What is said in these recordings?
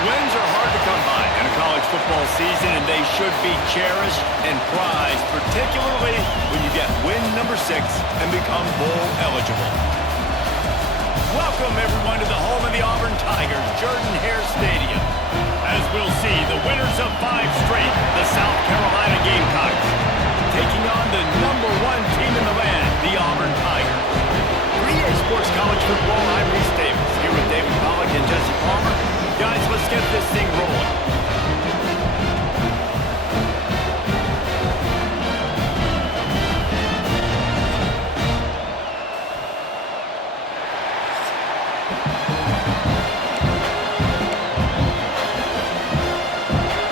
Wins are hard to come by in a college football season, and they should be cherished and prized, particularly when you get win number 6 and become bowl eligible. Welcome, everyone, to the home of the Auburn Tigers, Jordan-Hare Stadium. As we'll see, the winners of 5 straight, the South Carolina Gamecocks, taking on the #1 team in the land, the Auburn Tigers. For EA Sports College Football, I'm Reese Davis, here with David Pollack and Jesse Palmer. Guys, let's get this thing rolling.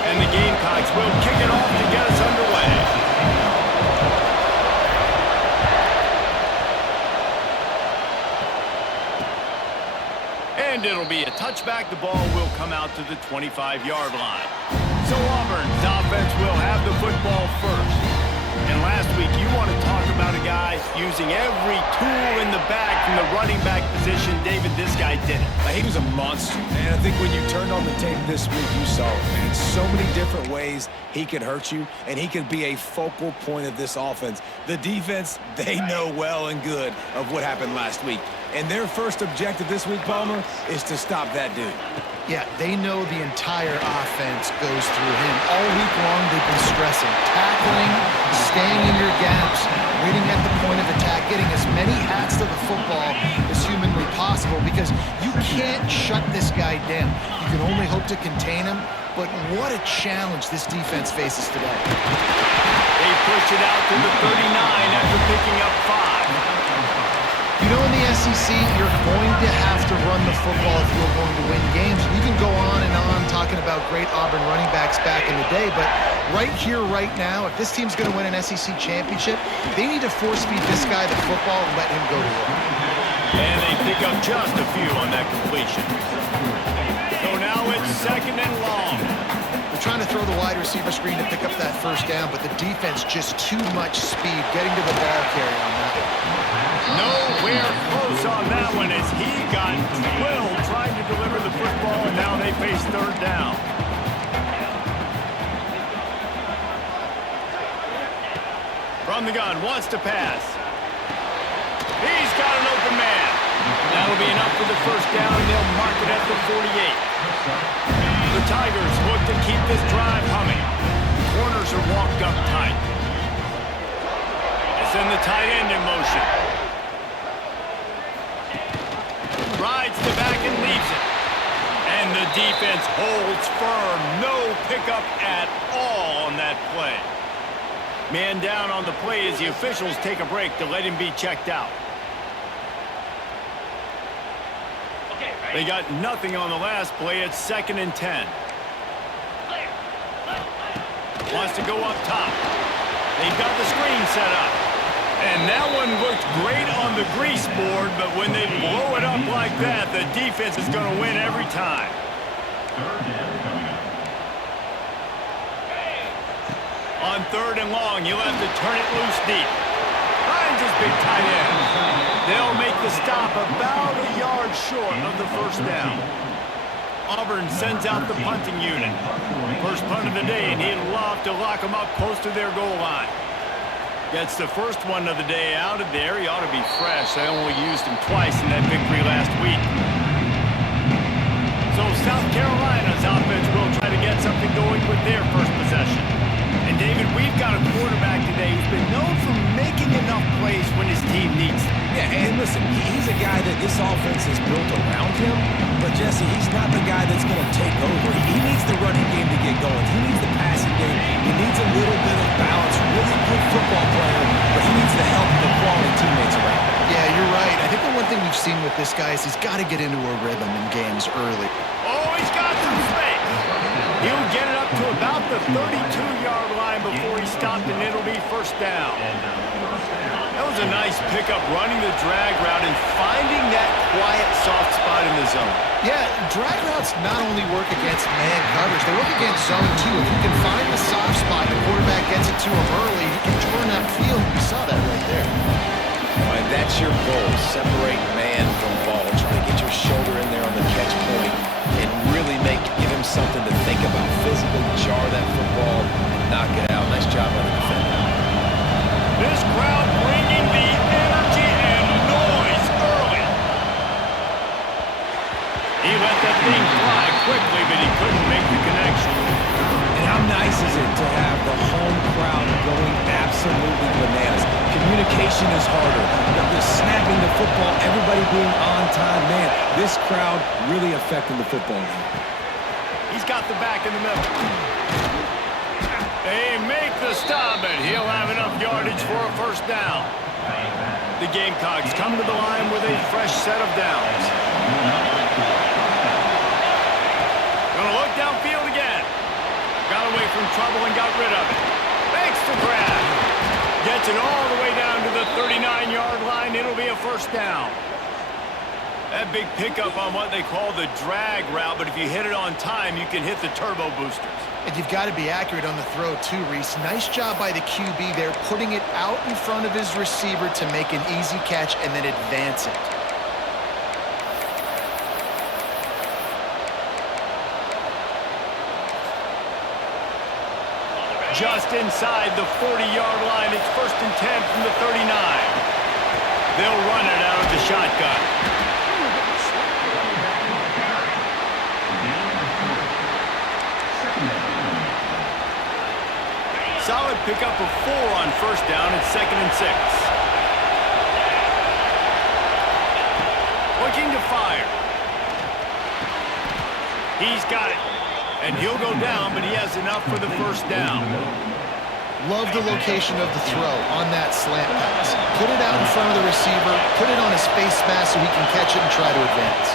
And the Gamecocks will kick it off to get us underway. And it'll be a touchback. The ball will come out to the 25-yard line. So Auburn's offense will have the football first. And last week, you want to talk about a guy using every tool in the bag from the running back position. David, this guy did it. He was a monster. And I think when you turned on the tape this week, you saw it, man. So many different ways he could hurt you, and he could be a focal point of this offense. The defense, they know well and good of what happened last week. And their first objective this week, Palmer, is to stop that dude. Yeah, they know the entire offense goes through him. All week long, they've been stressing. Tackling, staying in your gaps, waiting at the point of attack, getting as many hats to the football as humanly possible because you can't shut this guy down. You can only hope to contain him, but what a challenge this defense faces today. They push it out to the 39 after picking up 5. You know, in the SEC, you're going to have to run the football if you're going to win games. You can go on and on talking about great Auburn running backs back in the day, but right here, right now, if this team's going to win an SEC championship, they need to force-feed this guy the football and let him go to work. And they pick up just a few on that completion. So now it's 2nd and long. They're trying to throw the wide receiver screen to pick up that first down, but the defense just too much speed getting to the ball carrier on that one. Nowhere close on that one as he got drilled trying to deliver the football, and now they face 3rd down. From the gun, wants to pass. He's got an open man. That'll be enough for the first down, and they'll mark it at the 48. The Tigers look to keep this drive humming. Corners are walked up tight. They send the tight end in motion. Rides the back and leaves it. And the defense holds firm. No pickup at all on that play. Man down on the play as the officials take a break to let him be checked out. They got nothing on the last play. It's 2nd and 10. Wants to go up top. They've got the screen set up. And that one looked great on the grease board, but when they blow it up like that, the defense is going to win every time. On 3rd and long, you'll have to turn it loose deep. Finds his big tight end. They'll make the stop about a yard short of the first down. Auburn sends out the punting unit. First punt of the day, and he'd love to lock them up close to their goal line. Gets the first one of the day out of there. He ought to be fresh. They only used him twice in that victory last week. So South Carolina's offense will try to get something going with their first possession. And David, we've got a quarterback today who's been known for making enough plays when his team needs them. Yeah, and listen, he's a guy that this offense is built around him. But, Jesse, he's not the guy that's going to take over. He needs the running game to get going. He needs the passing game. He needs a little bit of balance. Really good football player, but he needs the help of the quality teammates around him. Yeah, you're right. I think the one thing we've seen with this guy is he's got to get into a rhythm in games early. Oh, he's got some space. He'll get it up to about the 32-yard line before he stopped, and it'll be first down. That was a nice pickup, running the drag route and finding that quiet, soft spot in the zone. Yeah, drag routes not only work against man coverage, they work against zone too. If you can find the soft spot, the quarterback gets it to him early, he can turn that field. You saw that right there. All right, that's your goal. Separate man from ball. Try to get your shoulder in there on the catch point and really give him let that thing fly quickly, but he couldn't make the connection. And how nice is it to have the home crowd going absolutely bananas? Communication is harder. The snapping the football, everybody being on time. Man, this crowd really affecting the football game. He's got the back in the middle. They make the stop, and he'll have enough yardage for a first down. The Gamecocks come to the line with a fresh set of downs. Gonna look downfield again. Got away from trouble and got rid of it. Makes the grab. Gets it all the way down to the 39-yard line. It'll be a first down. That big pickup on what they call the drag route, but if you hit it on time, you can hit the turbo boosters. And you've got to be accurate on the throw too, Reese. Nice job by the QB there, putting it out in front of his receiver to make an easy catch and then advance it. Just inside the 40-yard line. It's 1st and 10 from the 39. They'll run it out of the shotgun. Solid pickup of 4 on first down. It's 2nd and 6. Looking to fire. He's got it. And he'll go down, but he has enough for the first down. Love the location of the throw on that slant pass. Put it out in front of the receiver, put it on his face mask so he can catch it and try to advance.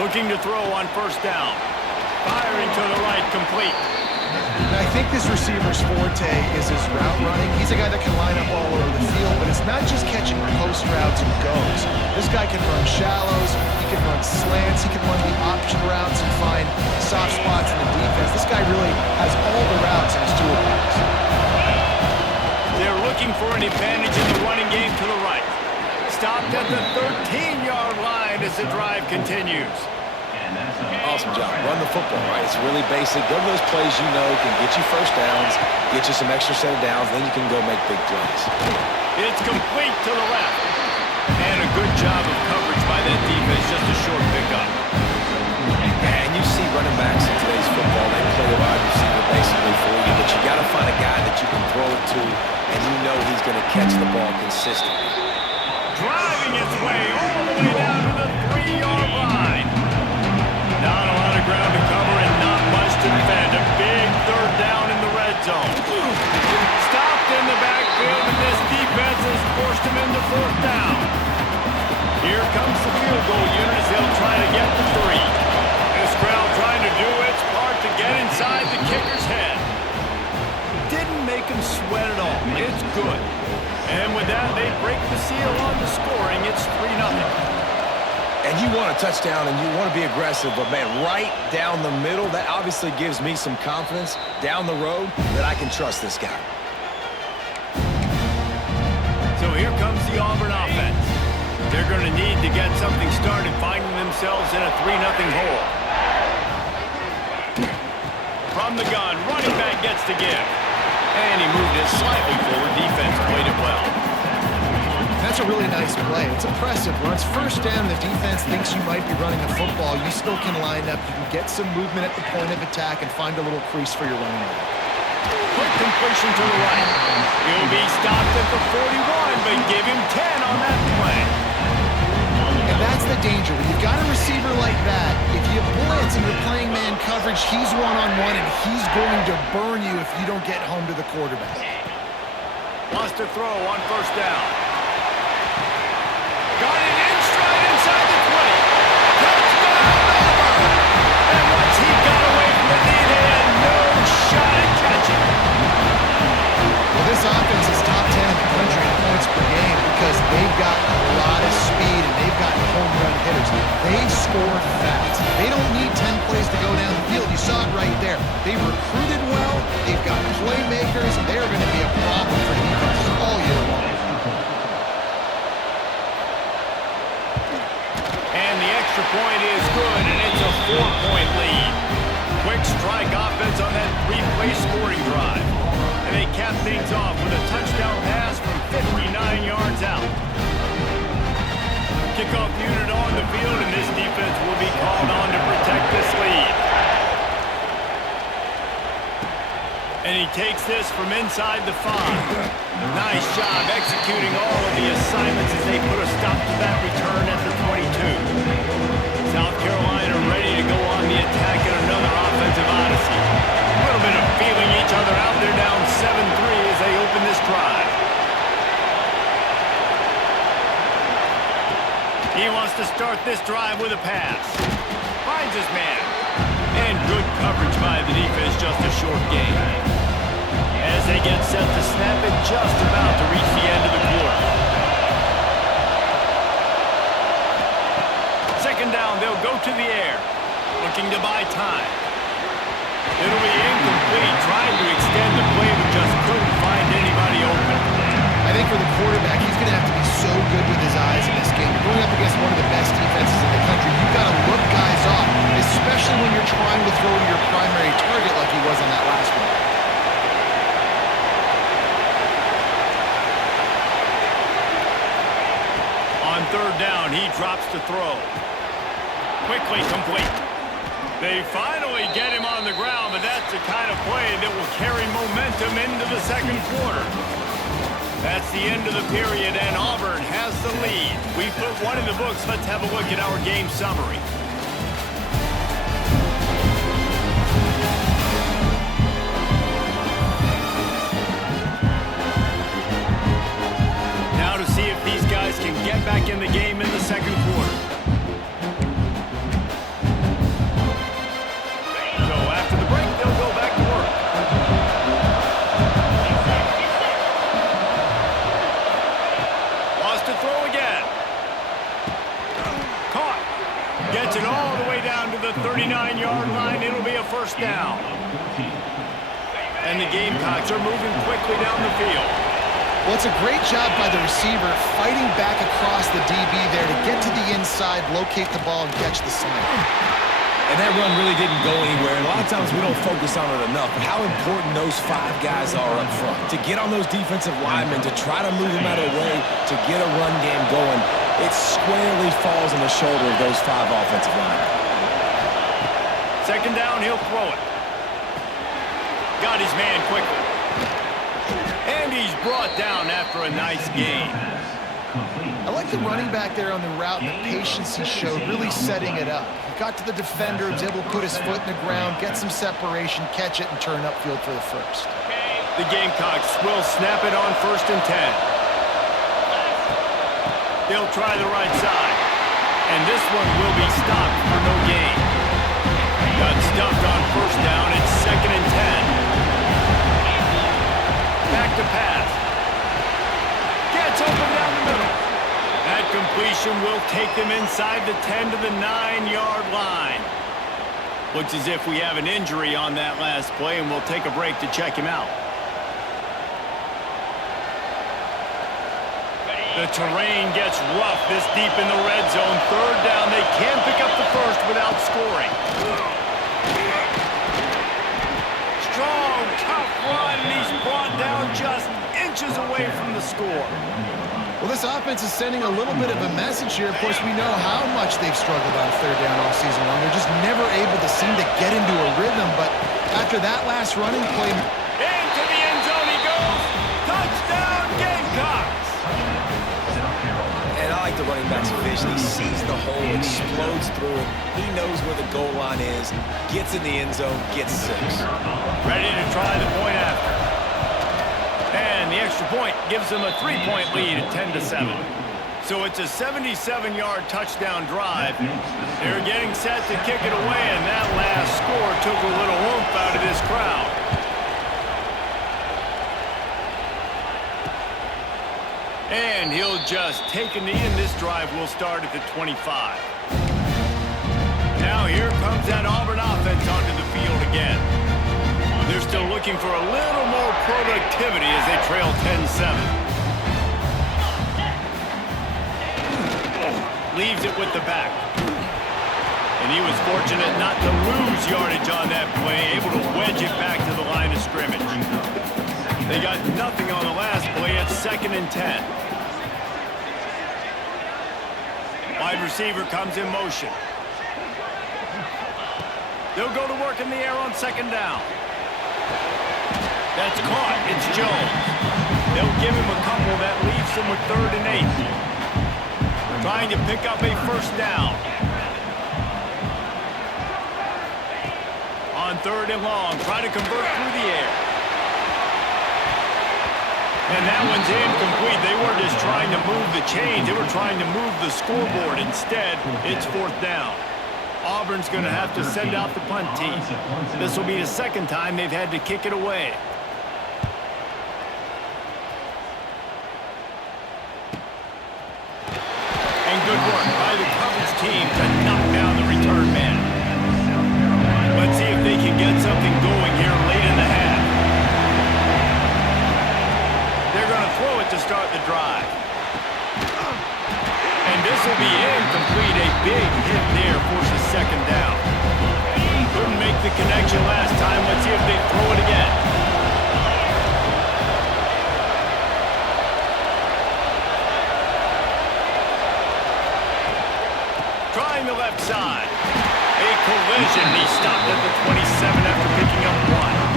Looking to throw on first down. Firing to the right, complete. Now, I think this receiver's forte is his route running. He's a guy that can line up all over the field, but it's not just catching post routes and goes. This guy can run shallows, he can run slants, he can run the option routes and find soft spots in the defense. This guy really has all the routes in his toolbox. They're looking for an advantage in the running game to the right. Stopped at the 13-yard line as the drive continues. Awesome job. Run the football, right? It's really basic. Go to those plays you know can get you first downs, get you some extra set of downs, then you can go make big plays. It's complete to the left. And a good job of coverage by that defense, just a short pickup. And you see running backs in today's football, they play a wide receiver basically for you, but you got to find a guy that you can throw it to, and you know he's going to catch the ball consistently. Driving its way all the way down to the 3-yard line. Not a lot of ground to cover and not much to defend. A big third down in the red zone. Stopped in the backfield, and this defense has forced him into 4th down. Here comes the field goal unit as they'll try to get the 3. This crowd trying to do its part to get inside the kicker's head. Didn't make him sweat at all. It's good. And with that, they break the seal on the scoring. It's 3-0. And you want a touchdown and you want to be aggressive, but man, right down the middle, that obviously gives me some confidence down the road that I can trust this guy. So here comes the Auburn offense. They're going to need to get something started, finding themselves in a 3-0 hole. From the gun, running back gets to give. And he moved it slightly forward. Defense played it well. That's a really nice play. It's impressive. When it's first down, the defense thinks you might be running the football. You still can line up. You can get some movement at the point of attack and find a little crease for your running back. Quick completion to the right. He'll be stopped at the 41, but give him 10 on that play. And that's the danger. When you've got a receiver like that, if you blitz and you're playing man coverage, he's one-on-one, and he's going to burn you if you don't get home to the quarterback. Wants to throw on first down. Got it in stride inside the 20. Touchdown, Auburn! And once he got away from the lead, he had no shot at catching. Well, this offense is top 10 in the country in points per game because they've got a lot of speed and they've got home run hitters. They score fast. They don't need 10 plays to go down the field. You saw it right there. They recruited well. They've got playmakers. They're going to be a problem for defenses all year long. Point is good, and it's a 4-point lead. Quick strike offense on that 3-play scoring drive. And they cap things off with a touchdown pass from 59 yards out. Kickoff unit on the field, and this defense will be called And he takes this from inside the 5. Nice job executing all of the assignments as they put a stop to that return at the 22. South Carolina ready to go on the attack in another offensive odyssey. A little bit of feeling each other out. They're down 7-3 as they open this drive. He wants to start this drive with a pass. Finds his man. And good coverage by the defense, just a short gain. As they get set to snap it, just about to reach the end of the quarter. Second down, they'll go to the air. Looking to buy time. It'll be incomplete, trying to extend the play, but just couldn't find anybody open. I think for the quarterback, he's going to have to be so good with his eyes in this game. You're going up against one of the best defenses in the country. You've got to look guys off, especially when you're trying to throw to your primary target like he was on that last one. On third down, he drops to throw. Quickly complete. They finally get him on the ground, but that's the kind of play that will carry momentum into the second quarter. That's the end of the period, and Auburn has the lead. We put one in the books. Let's have a look at our game summary. Now to see if these guys can get back in the game in the second quarter. So after the break, they'll go back to work. To throw again. Caught. Gets it all the way down to the 39-yard line. It'll be a first down. And the Gamecocks are moving quickly down the field. Well, it's a great job by the receiver fighting back across the DB there to get to the inside, locate the ball, and catch the snap. And that run really didn't go anywhere. And a lot of times we don't focus on it enough. But how important those 5 guys are up front. To get on those defensive linemen, to try to move them out of the way, to get a run game going, it squarely falls on the shoulder of those 5 offensive linemen. Second down, he'll throw it. Got his man quickly. And he's brought down after a nice gain. I like the running back there on the route and the patience he showed, really setting it up. He got to the defender, was able to put his foot in the ground, get some separation, catch it, and turn upfield for the first. The Gamecocks will snap it on 1st and 10. They'll try the right side. And this one will be stopped for no gain. Got stuffed on 1st down. It's 2nd and 10. Back to pass. Gets open down the middle. That completion will take them inside the 10 to the 9-yard line. Looks as if we have an injury on that last play, and we'll take a break to check him out. The terrain gets rough this deep in the red zone. 3rd down. They can't pick up the first without scoring. Strong, tough run, and he's brought down just inches away from the score. Well, this offense is sending a little bit of a message here. Of course, we know how much they've struggled on 3rd down all season long. They're just never able to seem to get into a rhythm. But after that last running play... Into the end zone he goes. Touchdown, Gamecocks. And I like the running back's vision. He sees the hole, explodes through it. He knows where the goal line is, gets in the end zone, gets 6. Ready to try the point after. And the extra point gives them a 3-point lead at 10-7. So it's a 77-yard touchdown drive. They're getting set to kick it away, and that last score took a little oomph out of this crowd. And he'll just take a knee, and this drive will start at the 25. Now here comes that Auburn offense onto the field again. They're still looking for a little more productivity as they trail 10-7. Leaves it with the back. And he was fortunate not to lose yardage on that play, able to wedge it back to the line of scrimmage. They got nothing on the last play. It's 2nd and 10. Wide receiver comes in motion. They'll go to work in the air on 2nd down. That's caught. It's Jones. They'll give him a couple. That leaves him with 3rd and 8. Trying to pick up a first down. On 3rd and long, trying to convert through the air. And that one's incomplete. They weren't just trying to move the chains. They were trying to move the scoreboard. Instead, it's 4th down. Auburn's going to have to send out the punt team. This will be the 2nd time they've had to kick it away. And good work by the coverage team to knock down the return man. Let's see if they can get something going here late in the half. They're going to throw it to start the drive. And this will be incomplete. A big hit there forces 2nd down. Couldn't make the connection last time. Let's see if they throw it again. Trying the left side. A collision. He stopped at the 27 after picking up 1.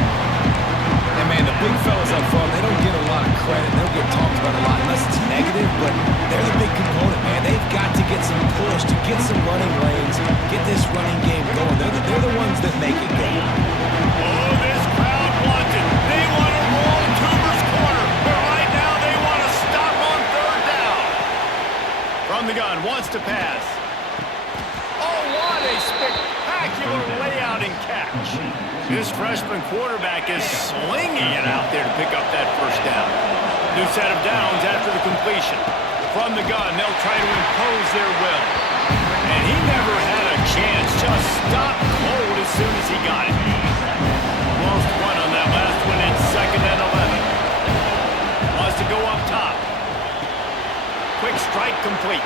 And man, the big fellas up front, they don't get a lot of credit. They don't get talked about a lot unless it's negative, but they're the big component, man. They've got to get some push, to get some running lanes, get this running game going. They're the ones that make it go. Oh, this crowd wants it. They want to roll Tuber's corner, but right now they want to stop on 3rd down. From the gun, wants to pass. Oh, what a spectacular layout and catch. This freshman quarterback is slinging it out there to pick up that first down. New set of downs after the completion. From the gun, they'll try to impose their will. And he never had a chance. Just stopped cold as soon as he got it. Lost 1 on that last one. It's 2nd and 11. Wants to go up top. Quick strike complete.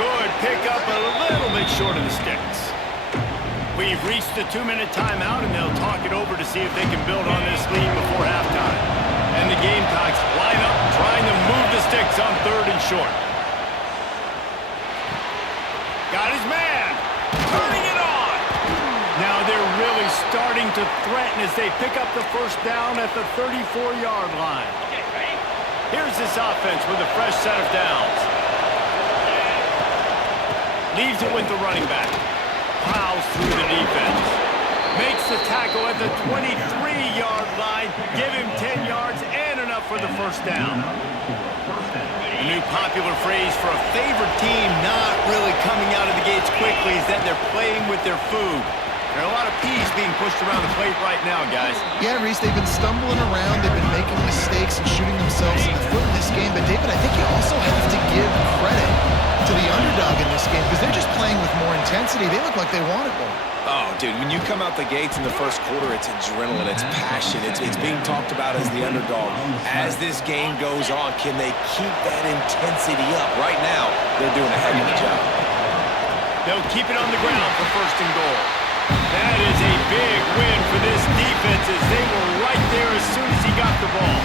Good pickup, a little bit short of the sticks. We've reached the 2-minute timeout, and they'll talk it over to see if they can build on this lead before halftime. And the Gamecocks line up, trying to move the sticks on 3rd and short. Got his man. Turning it on. Now they're really starting to threaten as they pick up the first down at the 34-yard line. Here's this offense with a fresh set of downs. Leaves it with the running back. Plows through the defense. Makes the tackle at the 23-yard line. Give him 10 yards and enough for the first down. A new popular phrase for a favorite team not really coming out of the gates quickly is that they're playing with their food. There are a lot of peas being pushed around the plate right now, guys. Yeah, Reese, they've been stumbling around. They've been making mistakes and shooting themselves in the foot in this game. But, David, I think you also have to give credit to the underdog in this game because they're just playing with more intensity. They look like they want it more. Oh, dude, when you come out the gates in the first quarter, it's adrenaline, it's passion, it's being talked about as the underdog. As this game goes on, can they keep that intensity up? Right now, they're doing a heck of a job. They'll keep it on the ground for 1st and goal. That is a big win for this defense as they were right there as soon as he got the ball.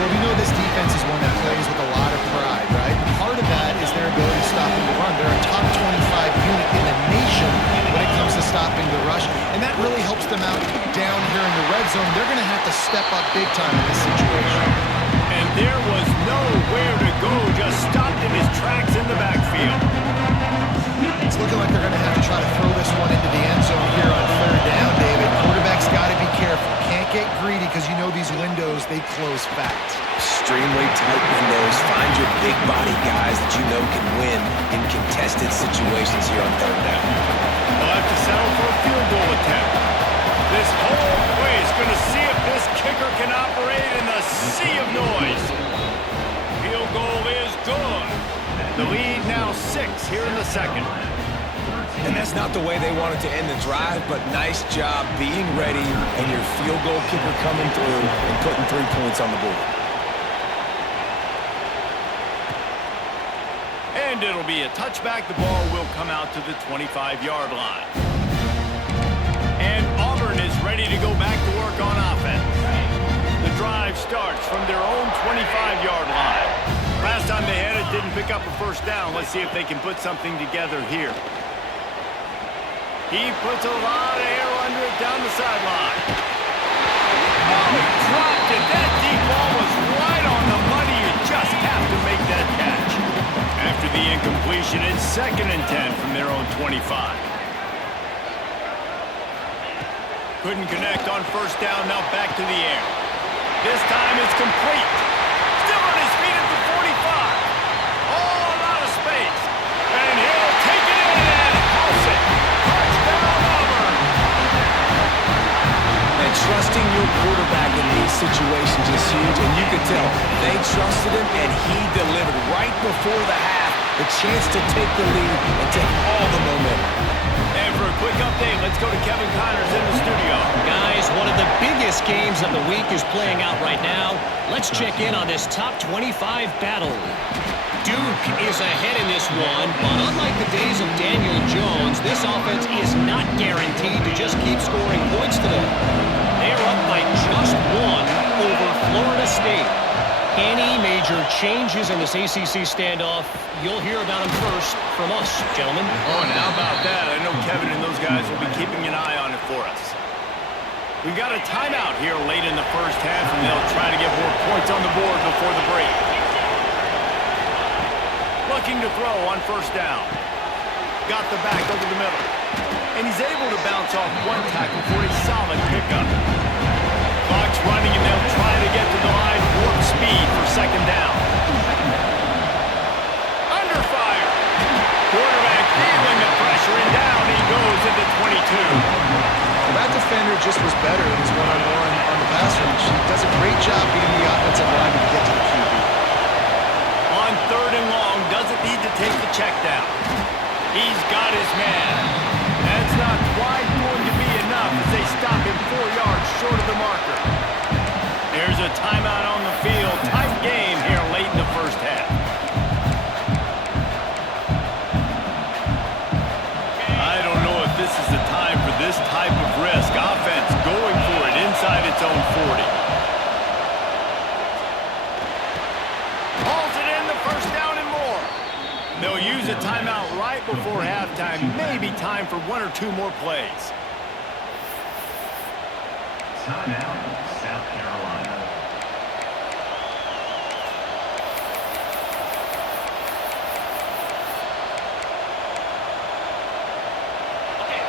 Well, we know this defense is one that plays with a lot of pride, right? Part of that is their ability to stop the run. They're a top 25 unit in the nation when it comes to stopping the rush, and that really helps them out down here in the red zone. They're going to have to step up big time in this situation. And there was nowhere to go, just stopped in his tracks in the backfield. It's looking like they're going to have to try to throw this one into the end zone here on 3rd down, David. Quarterback's got to be careful. Can't get greedy because you know these windows, they close fast. Extremely tight windows. Find your big body guys that you know can win in contested situations here on 3rd down. They'll have to settle for a field goal attempt. This whole place going to see if this kicker can operate in the sea of noise. Field goal is good. The lead now 6 here in the 2nd. And that's not the way they wanted to end the drive, but nice job being ready and your field goal kicker coming through and putting 3 points on the board. And it'll be a touchback. The ball will come out to the 25-yard line. And Auburn is ready to go back to work on offense. The drive starts from their own 25-yard line. Last time they had it, didn't pick up a first down. Let's see if they can put something together here. He puts a lot of air under it down the sideline. Oh, he dropped it. That deep ball was right on the money. You just have to make that catch. After the incompletion, it's 2nd and 10 from their own 25. Couldn't connect on 1st down. Now back to the air. This time it's complete. Still on his feet at the 45. All out of space. And he'll take it in and house it. Touchdown, Auburn. And trusting your quarterback in these situations is huge, and you could tell they trusted him, and he delivered right before the half. The chance to take the lead and take all the momentum. And for a quick update, let's go to Kevin Connors in the studio. Guys, one of the biggest games of the week is playing out right now. Let's check in on this top 25 battle. Duke is ahead in this one, but unlike the days of Daniel Jones, this offense is not guaranteed to just keep scoring points today. They're up by just 1 over Florida State. Any major changes in this ACC standoff, you'll hear about them first from us, gentlemen. Oh, and how about that? I know Kevin and those guys will be keeping an eye on it for us. We've got a timeout here late in the 1st half, and they'll try to get more points on the board before the break. Looking to throw on 1st down. Got the back over the middle. And he's able to bounce off 1 tackle for a solid pickup. Clock's running, and they'll try to get to the line. Warp speed for 2nd down. Under fire. Quarterback feeling the pressure, and down he goes at the 22. Well, that defender just was better in his one-on-one on the pass rush. He does a great job beating the offensive line to get to the QB. On 3rd and long, doesn't need to take the check down. He's got his man. That's not quite going to be enough as they stop him 4 yards short of the marker. There's a timeout on the field. Tight game here late in the 1st half. I don't know if this is the time for this type of risk. Offense going for it inside its own 40. Hauls it in, the 1st down and more. They'll use a timeout right before halftime. Maybe time for 1 or 2 more plays. Timeout, South Carolina.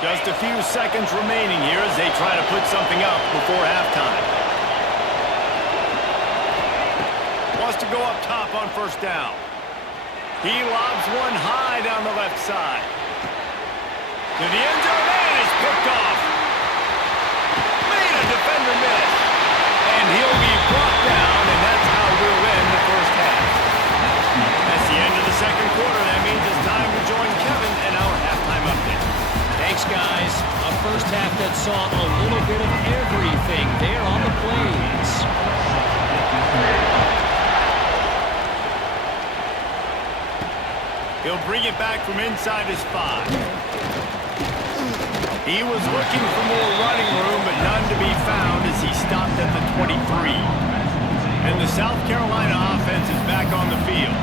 Just a few seconds remaining here as they try to put something up before halftime. Wants to go up top on 1st down. He lobs one high down the left side. To the end zone, and it's picked off. Made a defender miss. And he'll be brought down, and that's how we'll end the 1st half. That's the end of the 2nd quarter. That means it's time to join Kevin in our halftime update. Thanks, guys. A 1st half that saw a little bit of everything there on the plains. He'll bring it back from inside his 5. He was looking for more running room, but none to be found as he stopped at the 23. And the South Carolina offense is back on the field.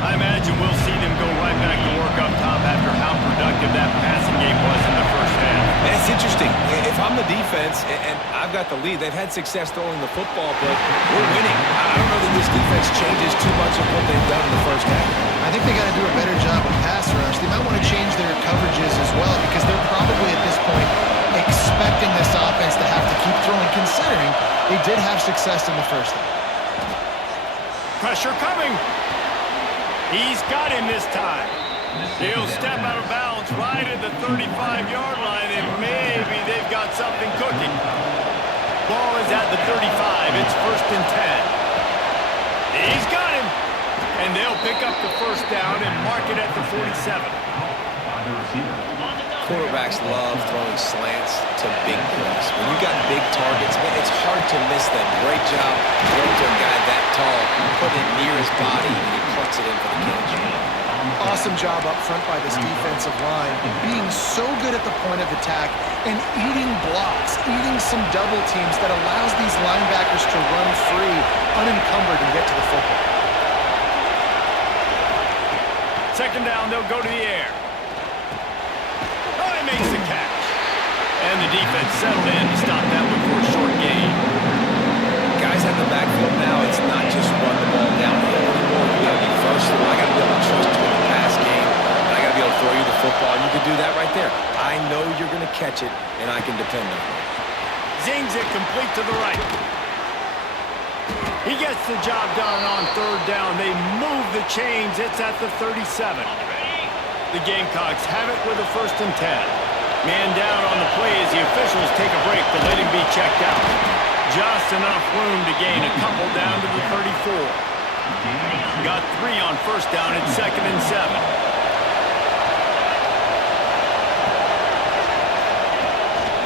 I imagine we'll see them go right back to work up top after how productive that passing game was in the 1st half. And it's interesting. If I'm the defense and I've got the lead, they've had success throwing the football, but we're winning. I don't know that this defense changes too much of what they've done in the 1st half. I think they got to do a better job with pass rush. They might want to change their coverages as well because they're probably at this point expecting this offense to have to keep throwing, considering they did have success in the 1st half. Pressure coming. He's got him this time. He'll step out of bounds right at the 35-yard line, and maybe they've got something cooking. Ball is at the 35. It's 1st and 10. He's got him. And they'll pick up the 1st down and mark it at the 47. Quarterbacks love throwing slants to big plays. When you got big targets, man, it's hard to miss them. Great job throwing to a guy that tall, putting it near his body, and he plucks it in for the catch. Awesome job up front by this defensive line, being so good at the point of attack and eating blocks, eating some double teams that allows these linebackers to run free, unencumbered, and get to the football. 2nd down, they'll go to the air. Oh, he makes the catch. And the defense settled in to stop that one for a short gain. let's not just run the ball downhill anymore. You got to be versatile. I got to be able to trust you in the pass game. And I got to be able to throw you the football. And you can do that right there. I know you're going to catch it, and I can depend on it. Zings it complete to the right. He gets the job done on third down. They move the chains. It's at the 37. The Gamecocks have it with a 1st and 10. Man down on the play as the officials take a break to let him be checked out. Just enough room to gain a couple down to the 34. Got 3 on 1st down. It's 2nd and 7.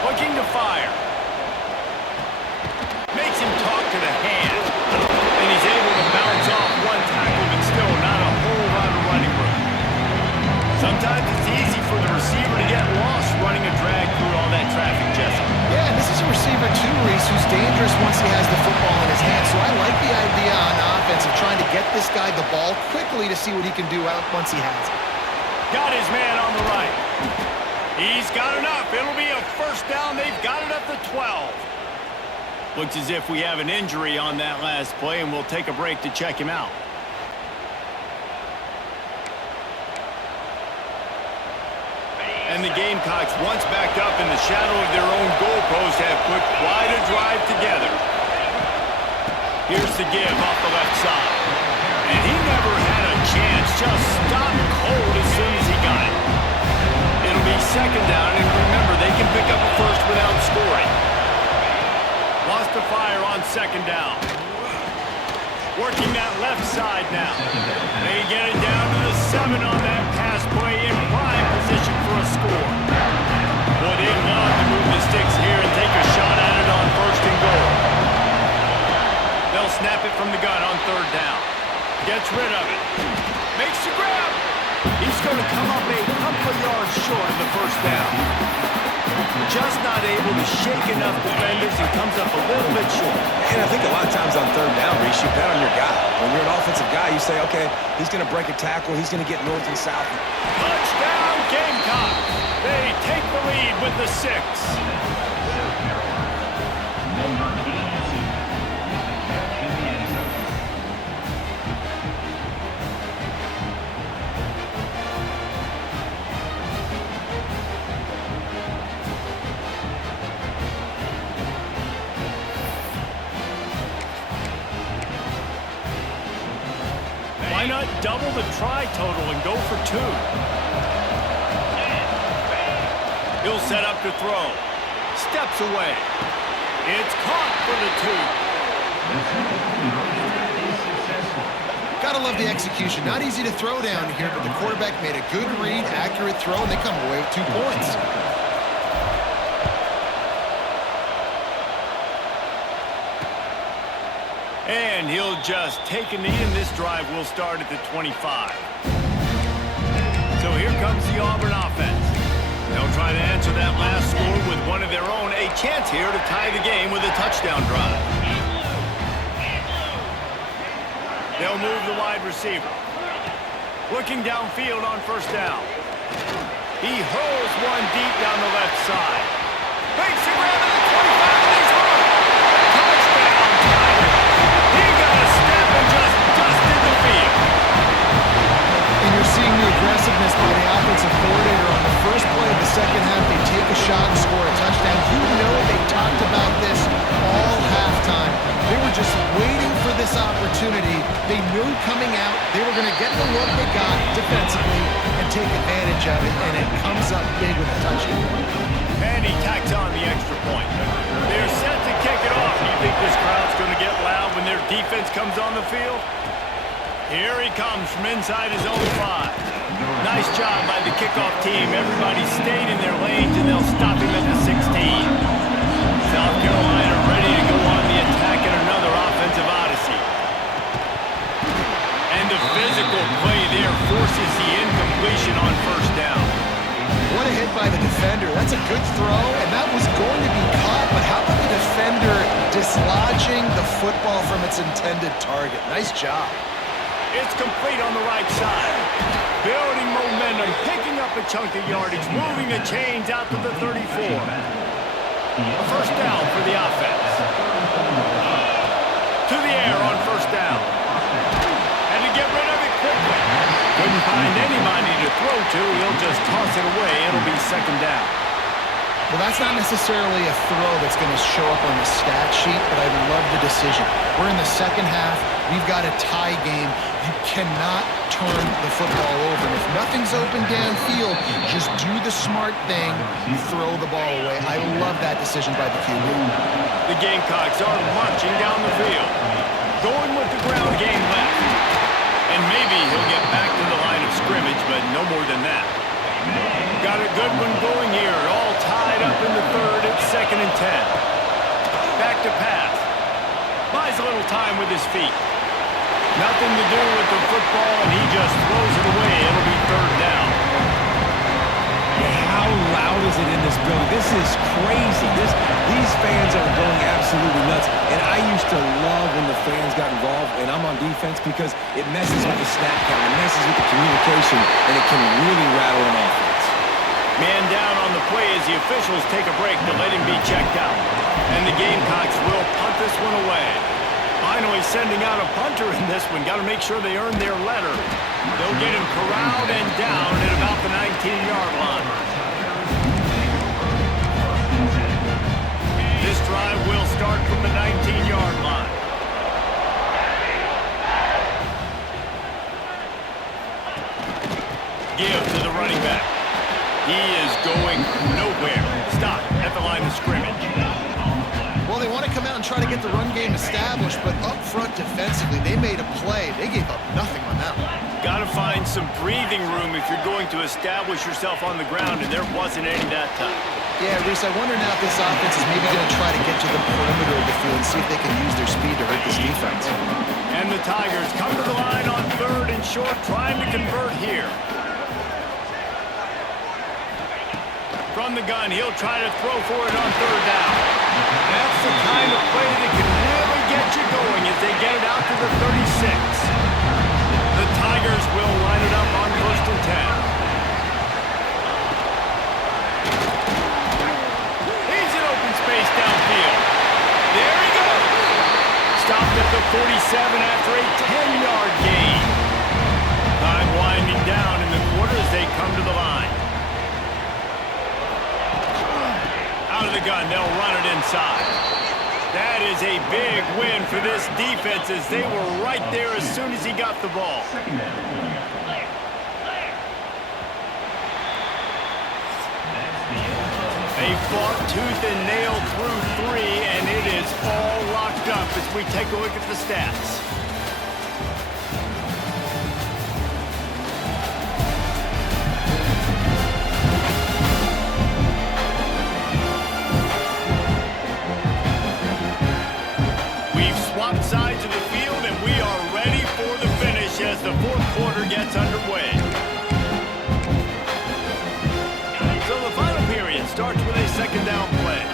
Looking to fire. Makes him talk to the hand. And he's able to bounce off one tackle, but still not a whole lot of running room. Sometimes it's easy for the receiver to get lost running a drag through all that traffic, Jesse. Yeah, and this is a receiver too, Reese, who's dangerous once he has the football in his hand. So I like the idea on offense of trying to get this guy the ball quickly to see what he can do out once he has it. Got his man on the right. He's got enough. It'll be a 1st down. They've got it up to 12. Looks as if we have an injury on that last play, and we'll take a break to check him out. And the Gamecocks, once backed up in the shadow of their own goalpost, have put quite a drive together. Here's the give off the left side. And he never had a chance. Just stopped cold as soon as he got it. It'll be 2nd down, and remember, they can pick up a 1st without scoring. Wants to fire on 2nd down. Working that left side now. They get it down to the 7 on that pass play in prime position for a score. Boy, they'd love to move the sticks here and take a shot at it on 1st and goal. They'll snap it from the gun on 3rd down. Gets rid of it. Makes the grab. He's going to come up a couple of yards short of the 1st down. Just not able to shake enough defenders and comes up a little bit short. And I think a lot of times on 3rd down, Reese, you bet on your guy. When you're an offensive guy, you say, okay, he's going to break a tackle. He's going to get north and south. Touchdown, Gamecock. They take the lead with the 6. Why not double the try total and go for 2? He'll set up to throw. Steps away. It's caught for the 2. Gotta love the execution. Not easy to throw down here, but the quarterback made a good read, accurate throw, and they come away with 2 points. And he'll just take a knee, and this drive will start at the 25. So here comes the Auburn offense. They'll try to answer that last score with one of their own. A chance here to tie the game with a touchdown drive. They'll move the wide receiver. Looking downfield on 1st down. He hurls one deep down the left side. Makes a grab at the 25, and he's home. Touchdown, Tiger. He got a step and just dusted the field. And you're seeing the aggressiveness by the offensive coordinator on the first play of the 2nd half. They take a shot and score a touchdown. You know they talked about this all halftime. They were just waiting for this opportunity. They knew coming out they were going to get the look they got defensively and take advantage of it, and it comes up big with a touchdown. And he tacks on the extra point. They're set to kick it off. Do you think this crowd's going to get loud when their defense comes on the field? Here he comes from inside his own 5. Nice job by the kickoff team. Everybody stayed in their lanes, and they'll stop him at the 16. South Carolina ready to go on the attack in another offensive odyssey. And the physical play there forces the incompletion on 1st down. What a hit by the defender. That's a good throw, and that was going to be caught, but how about the defender dislodging the football from its intended target? Nice job. It's complete on the right side. Building momentum, picking up a chunk of yardage, moving the chains out to the 34. A 1st down for the offense. To through the air on first down. And to get rid of it quickly. Couldn't find anybody to throw to. He'll just toss it away. It'll be second down. Well, that's not necessarily a throw that's going to show up on the stat sheet, but I love the decision. We're in the second half. We've got a tie game. You cannot turn the football over. And if nothing's open downfield, just do the smart thing. You throw the ball away. I love that decision by the QB. The Gamecocks are marching down the field. Going with the ground game left. And maybe he'll get back to the line of scrimmage, but no more than that. Got a good one going here. All tied up in the third. It's 2nd and 10. Back to pass. Buys a little time with his feet. Nothing to do with the football, and he just throws it away. It'll be 3rd down. How loud is it in this building? This is crazy. These fans are going absolutely nuts. And I used to love when the fans got involved, and I'm on defense because it messes with the snap count, it messes with the communication, and it can really rattle an offense. Man down on the play as the officials take a break to let him be checked out. And the Gamecocks will punt this one away. Finally sending out a punter in this one. Got to make sure they earn their letter. They'll get him corralled and down at about the 19-yard line. This drive will start from the 19-yard line. Give to the running back. He is going nowhere. Stop at the line of scrimmage. Well, they want to come out and try to get the run game established, but up front defensively, they made a play. They gave up nothing on that one. Got to find some breathing room if you're going to establish yourself on the ground, and there wasn't any that time. Yeah, Reese, I wonder now if this offense is maybe going to try to get to the perimeter of the field and see if they can use their speed to hurt this defense. And the Tigers come to the line on 3rd and short, trying to convert here. From the gun, he'll try to throw for it on 3rd down. That's the kind of play that can really get you going as they get it out to the 36. The Tigers will line it up on 1st and 10. He's in open space downfield. There he goes. Stopped at the 47 after a 10-yard gain. Time winding down in the quarter as they come to the line. Out of the gun, they'll run it inside. That is a big win for this defense as they were right there as soon as he got the ball. They fought tooth and nail through 3, and it is all locked up as we take a look at the stats. Sides of the field, and we are ready for the finish as the 4th quarter gets underway. So the final period starts with a 2nd down play.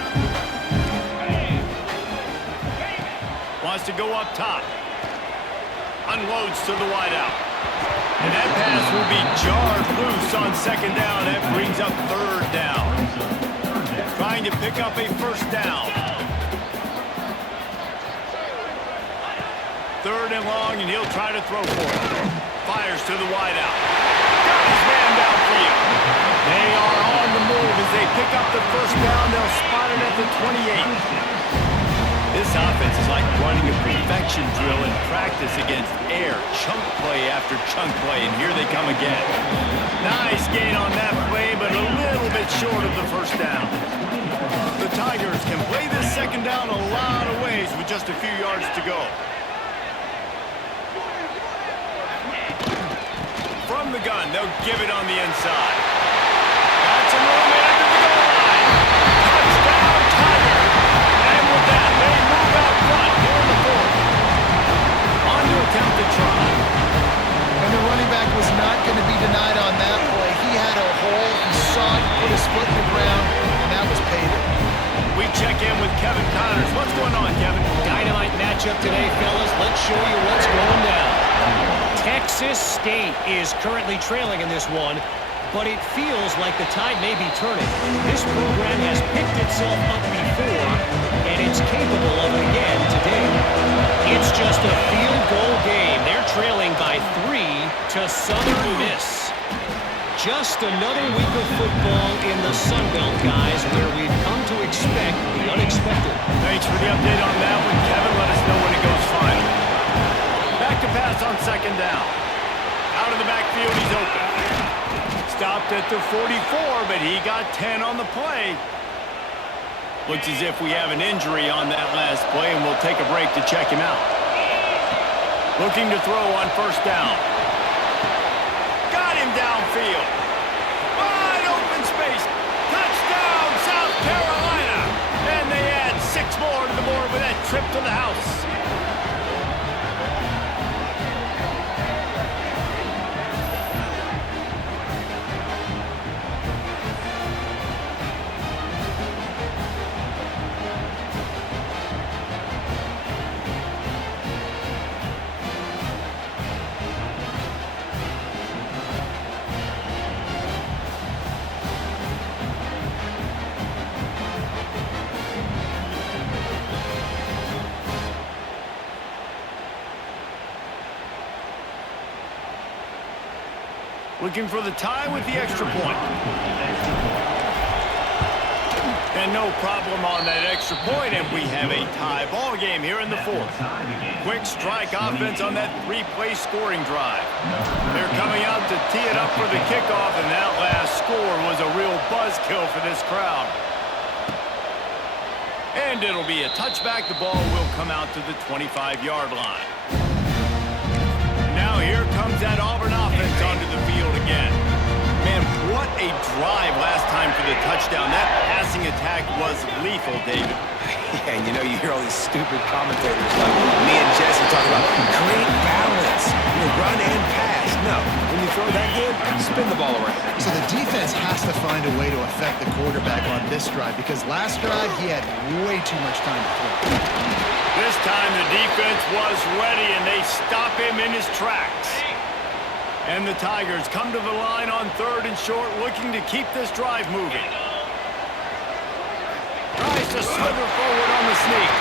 Wants to go up top. Unloads to the wideout. And that pass will be jarred loose on 2nd down. That brings up 3rd down. Trying to pick up a 1st down. 3rd and long, and he'll try to throw for it. Fires to the wideout. Got his man downfield. They are on the move as they pick up the 1st down. They'll spot it at the 28. This offense is like running a perfection drill in practice against air. Chunk play after chunk play, and here they come again. Nice gain on that play, but a little bit short of the 1st down. The Tigers can play this 2nd down a lot of ways with just a few yards to go. From the gun, they'll give it on the inside. Got some room after the goal line. Touchdown, Tiger. And with that, they move out front here in the 4th. On to attempt to try. And the running back was not going to be denied on that play. He had a hole. He saw it, put his foot in the ground, and that was paid. We check in with Kevin Connors. What's going on, Kevin? Dynamite matchup today, fellas. Let's show you what's going down. Texas State is currently trailing in this one, but it feels like the tide may be turning. This program has picked itself up before, and it's capable of it again today. It's just a field goal game. They're trailing by 3 to Southern Miss. Just another week of football in the Sun Belt, guys, where we've come to expect the unexpected. Thanks for the update on that one, Kevin. Let us know when it goes final. Back to pass on second down. Out of the backfield, he's open. Stopped at the 44, but he got 10 on the play. Looks as if we have an injury on that last play, and we'll take a break to check him out. Looking to throw on first down. Got him downfield. Wide open space. Touchdown, South Carolina. And they add 6 more to the board with that trip to the house. Looking for the tie with the extra point. And no problem on that extra point, and we have a tie ball game here in the fourth. Quick strike offense on that 3-play scoring drive. They're coming out to tee it up for the kickoff, and that last score was a real buzzkill for this crowd. And it'll be a touchback. The ball will come out to the 25-yard line. Now here comes that Auburn offense onto the field again. Man, what a drive last time for the touchdown. That passing attack was lethal, David. Yeah, you know, you hear all these stupid commentators like me and Jesse talk about great balance, run and pass. No, when you throw that good, spin the ball around. So the defense has to find a way to affect the quarterback on this drive because last drive he had way too much time to throw. This time the defense was ready, and they stop him in his tracks. And the Tigers come to the line on 3rd and short, looking to keep this drive moving. Tries to slither forward on the sneak.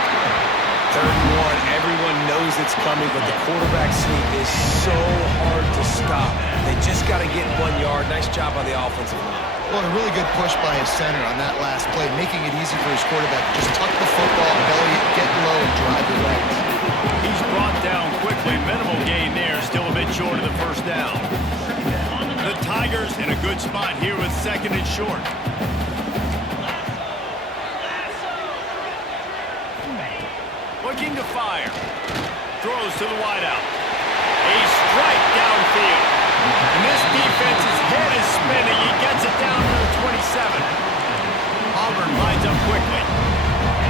3rd and 1, everyone knows it's coming, but the quarterback sneak is so hard to stop. They just got to get 1 yard. Nice job by the offensive line. Well, a really good push by his center on that last play, making it easy for his quarterback to just tuck the football, belly it, get low, and drive the legs. He's brought down quickly. Minimal gain there. Still a bit short of the first down. The Tigers in a good spot here with 2nd and short. Looking to fire. Throws to the wideout. A strike downfield. And this defense's head is spinning. He gets it down to the 27. Auburn lines up quickly.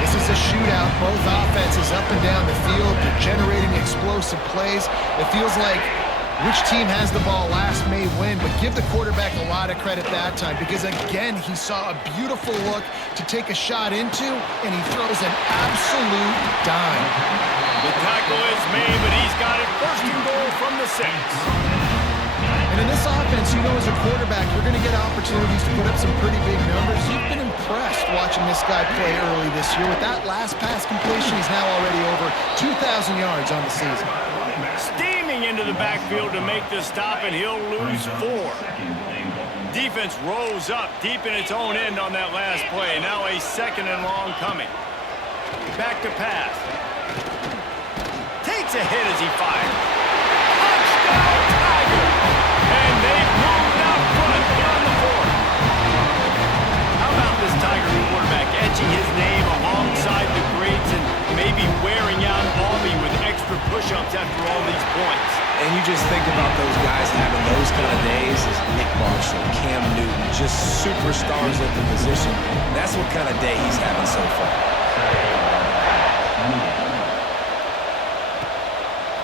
This is a shootout. Both offenses up and down the field. They're generating explosive plays. It feels like which team has the ball last may win, but give the quarterback a lot of credit that time because, again, he saw a beautiful look to take a shot into, and he throws an absolute dime. The tackle is made, but he's got it 1st and goal from the 6. And in this offense, you know, as a quarterback, you're going to get opportunities to put up some pretty big numbers. You've been impressed watching this guy play early this year. With that last pass completion, he's now already over 2,000 yards on the season. Steaming into the backfield to make the stop, and he'll lose 4. Defense rose up deep in its own end on that last play. Now a 2nd and long coming. Back to pass. Takes a hit as he fires. Touchdown, Tiger! And they've moved out front here on the 4th. How about this Tiger quarterback etching his name alongside the greats and maybe wearing out Albee with extra push-ups after all these points? And you just think about those guys having those kind of days as Nick Marshall, Cam Newton, just superstars at the position. That's what kind of day he's having so far.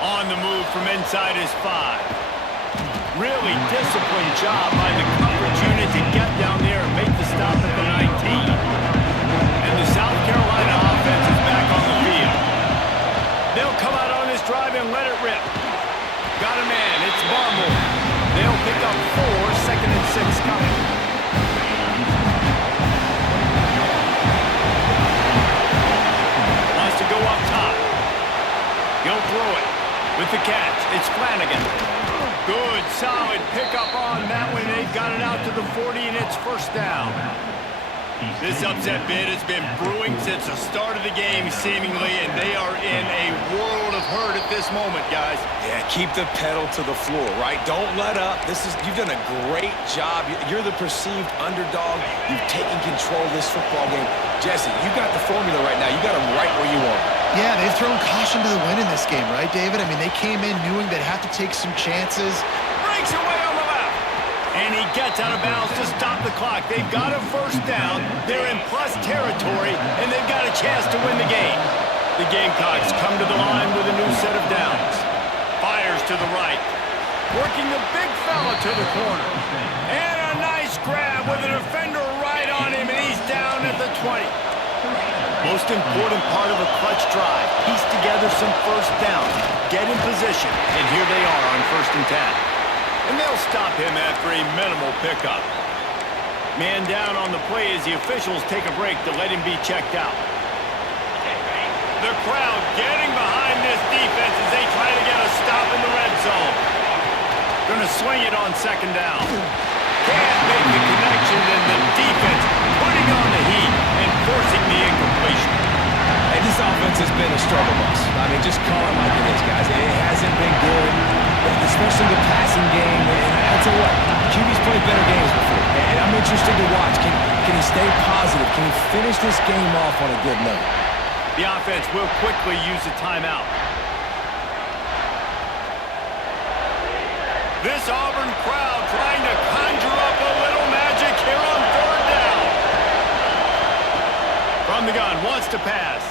On the move from inside his 5. Really disciplined job by the coverage unit to get down there and make the stop at the 19. And the South Carolina offense is back on the field. They'll come out on this drive and let it rip. Got a man. It's Barmore. They'll pick up 4, 2nd and 6 coming. Wants to go up top. He'll solid pickup on that one. They got it out to the 40, and it's first down. This upset bid has been brewing since the start of the game, seemingly, and they are in a world of hurt at this moment, guys. Yeah, keep the pedal to the floor, right? Don't let up. You've done a great job. You're the perceived underdog. You've taken control of this football game. Jesse, you got the formula right now. You got them right where you want them. Yeah, they've thrown caution to the wind in this game, right, David? I mean, they came in knowing they'd have to take some chances. Breaks away on the left. And he gets out of bounds to stop the clock. They've got a first down. They're in plus territory, and they've got a chance to win the game. The Gamecocks come to the line with a new set of downs. Fires to the right. Working the big fella to the corner. And a nice grab with a defender right on him, and he's down at the 20. Most important part of a clutch drive. Piece together some first downs. Get in position, and here they are on 1st and 10. And they'll stop him after a minimal pickup. Man down on the play as the officials take a break to let him be checked out. The crowd getting behind this defense as they try to get a stop in the red zone. Going to swing it on 2nd down. Can't make the connection, and the defense putting on the heat and forcing the incompletion. Hey, this offense has been a struggle bus. I mean, just call it like it is, guys. It hasn't been good, especially the passing game. And I'll tell you what, QB's played better games before. And I'm interested to watch. Can he stay positive? Can he finish this game off on a good note? The offense will quickly use a timeout. This Auburn crowd trying to conjure up a little magic here on 3rd down. From the gun, wants to pass.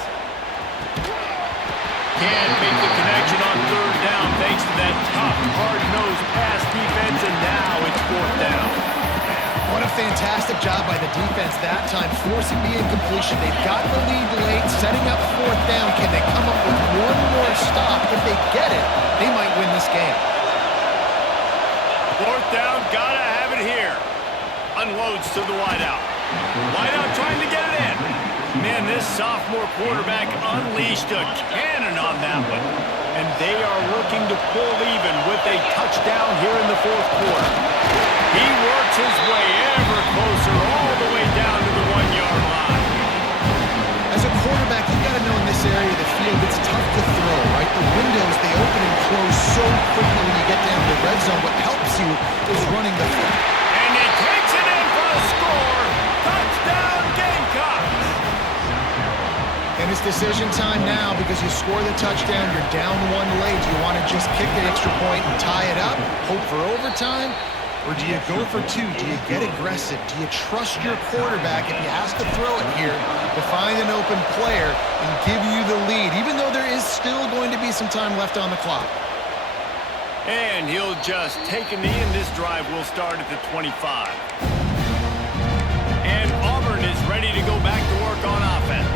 Can't make the connection on 3rd down thanks to that tough, hard-nosed pass defense, and now it's 4th down. What a fantastic job by the defense that time, forcing the incompletion. They've got the lead late, setting up 4th down. Can they come up with one more stop? If they get it, they might win this game. 4th down, gotta have it here. Unloads to the wideout. Wideout trying to get it in. Man, this sophomore quarterback unleashed a cannon on that one. And they are looking to pull even with a touchdown here in the 4th quarter. He works his way ever closer all the way down to the 1-yard line. As a quarterback, you got to know in this area of the field, it's tough to throw, right? The windows, they open and close so quickly when you get down to the red zone. What helps you is running the field. And he takes it in for a score. Touchdown, Gamecocks. And it's decision time now because you score the touchdown, you're down 1 late. Do you want to just kick the extra point and tie it up, hope for overtime? Or do you go for 2? Do you get aggressive? Do you trust your quarterback if he has to throw it here to find an open player and give you the lead, even though there is still going to be some time left on the clock? And he'll just take a knee, and this drive will start at the 25. And Auburn is ready to go back to work on offense.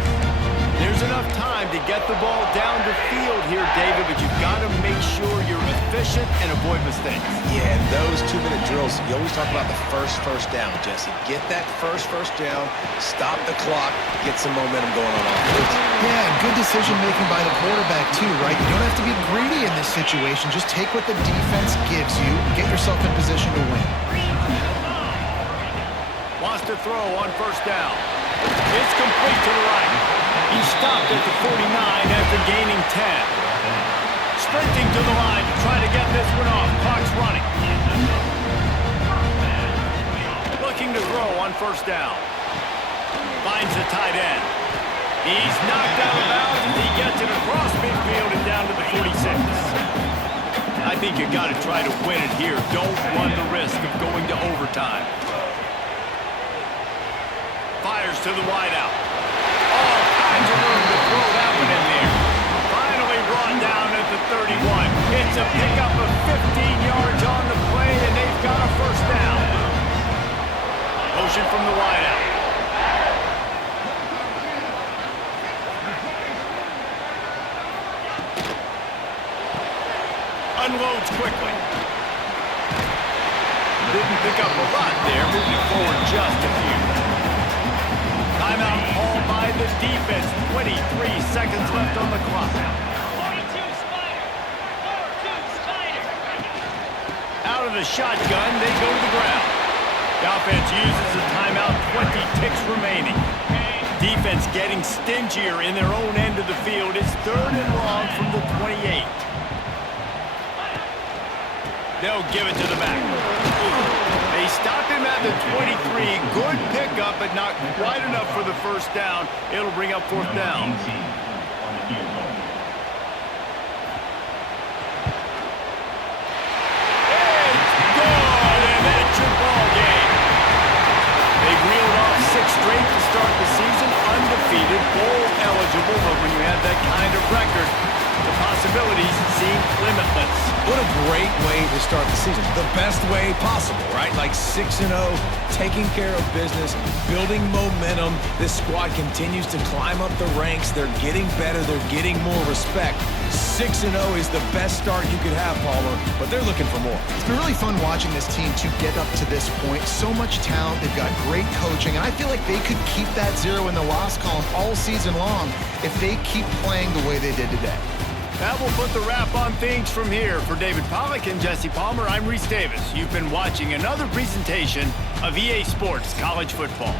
There's enough time to get the ball down the field here, David, but you've got to make sure you're efficient and avoid mistakes. Yeah, and those 2-minute drills, you always talk about the first down, Jesse. Get that first down, stop the clock, get some momentum going on offense. Yeah, and good decision-making by the quarterback, too, right? You don't have to be greedy in this situation. Just take what the defense gives you and get yourself in position to win. Wants to throw on 1st down. It's complete to the right. He stopped at the 49 after gaining 10. Sprinting to the line to try to get this one off. Clock's running. Looking to throw on 1st down. Finds the tight end. He's knocked out of bounds as he gets it across midfield and down to the 46. I think you got to try to win it here. Don't run the risk of going to overtime. Fires to the wideout. All kinds of room to throw that one in there. Finally brought down at the 31. It's a pickup of 15 yards on the play, and they've got a 1st down. Motion from the wideout. Unloads quickly. Didn't pick up a lot there, moving forward just a few. Timeout called by the defense. 23 seconds left on the clock. 42 Spider. 42 Spider. Out of the a shotgun. They go to the ground. The offense uses a timeout, 20 ticks remaining. Defense getting stingier in their own end of the field. It's 3rd and long from the 28. They'll give it to the back. They stop him at the 23. Good pickup, but not quite enough for the first down. It'll bring up 4th down. Straight to start the season, undefeated, bowl eligible, but when you have that kind of record, the possibilities seem limitless. What a great way to start the season. The best way possible, right? Like 6-0, taking care of business, building momentum. This squad continues to climb up the ranks. They're getting better. They're getting more respect. 6-0 is the best start you could have, Palmer, but they're looking for more. It's been really fun watching this team to get up to this point. So much talent. They've got great coaching, and I feel like they could keep that 0 in the loss column all season long if they keep playing the way they did today. That will put the wrap on things from here. For David Pollack and Jesse Palmer, I'm Reese Davis. You've been watching another presentation of EA Sports College Football.